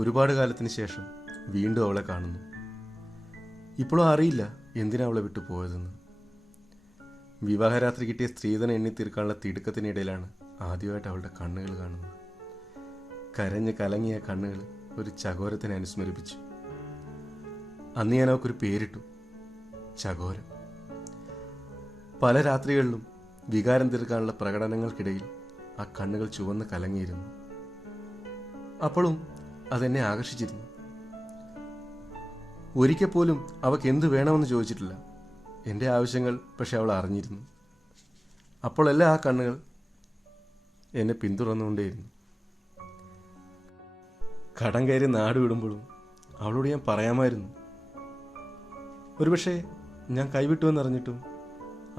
ഒരുപാട് കാലത്തിന് ശേഷം വീണ്ടും അവളെ കാണുന്നു. ഇപ്പോഴും അറിയില്ല എന്തിനാ അവളെ വിട്ടു പോയതെന്ന്. വിവാഹരാത്രി കിട്ടിയ സ്ത്രീധനം എണ്ണിത്തീർക്കാനുള്ള തിടുക്കത്തിനിടയിലാണ് ആദ്യമായിട്ട് അവളുടെ കണ്ണുകൾ കാണുന്നത്. കരഞ്ഞ് കലങ്ങിയ കണ്ണുകൾ ഒരു ചകോരത്തിനെ അനുസ്മരിപ്പിച്ചു. അന്ന് ഞാൻ അവൾക്കൊരു പേരിട്ടു, ചകോരം. പല രാത്രികളിലും വികാരം തീർക്കാനുള്ള പ്രകടനങ്ങൾക്കിടയിൽ ആ കണ്ണുകൾ ചുവന്ന് കലങ്ങിയിരുന്നു. അപ്പോഴും അതെന്നെ ആകർഷിച്ചിരുന്നു. ഒരിക്കൽ പോലും അവൾക്ക് എന്ത് വേണമെന്ന് ചോദിച്ചിട്ടില്ല. എൻ്റെ ആവശ്യങ്ങൾ പക്ഷെ അവൾ അറിഞ്ഞിരുന്നു. അപ്പോഴെല്ലാം ആ കണ്ണുകൾ എന്നെ പിന്തുടർന്നുകൊണ്ടേയിരുന്നു. കടം കയറി നാട് വിടുമ്പോഴും അവളോട് ഞാൻ പറയാമായിരുന്നു. ഒരുപക്ഷെ ഞാൻ കൈവിട്ടുവെന്നറിഞ്ഞിട്ടും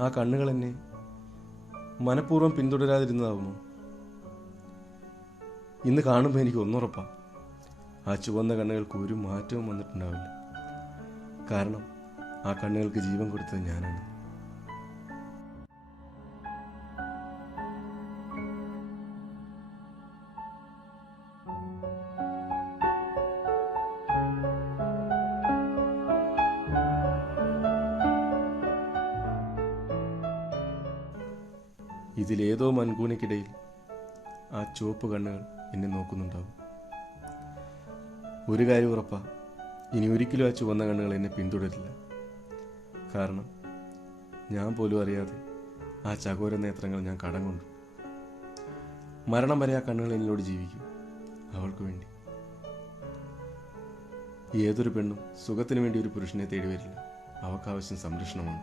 ആ കണ്ണുകൾ എന്നെ മനഃപൂർവ്വം പിന്തുടരാതിരുന്നതാവുമോ? ഇന്ന് കാണുമ്പോൾ എനിക്ക് ഒന്നുറപ്പാണ്, ആ ചുവന്ന കണ്ണുകൾക്ക് ഒരു മാറ്റവും വന്നിട്ടുണ്ടാവില്ല. കാരണം ആ കണ്ണുകൾക്ക് ജീവൻ കൊടുത്തത് ഞാനാണ്. ഇതിലേതോ മൺകൂണിക്കിടയിൽ ആ ചുവപ്പ് കണ്ണുകൾ എന്നെ നോക്കുന്നുണ്ടാവും. ഒരു കാര്യം ഉറപ്പാ, ഇനി ഒരിക്കലും ആ ചുവന്ന കണ്ണുകൾ എന്നെ പിന്തുടരില്ല. കാരണം ഞാൻ പോലും അറിയാതെ ആ ചകോര നേത്രങ്ങൾ ഞാൻ കടം കൊണ്ടു. മരണം വരെ ആ കണ്ണുകൾ എന്നോട് ജീവിക്കും, അവൾക്ക് വേണ്ടി. ഏതൊരു പെണ്ണും സുഖത്തിന് വേണ്ടി ഒരു പുരുഷനെ തേടി വരില്ല. അവൾക്കാവശ്യം സംരക്ഷണമാണ്.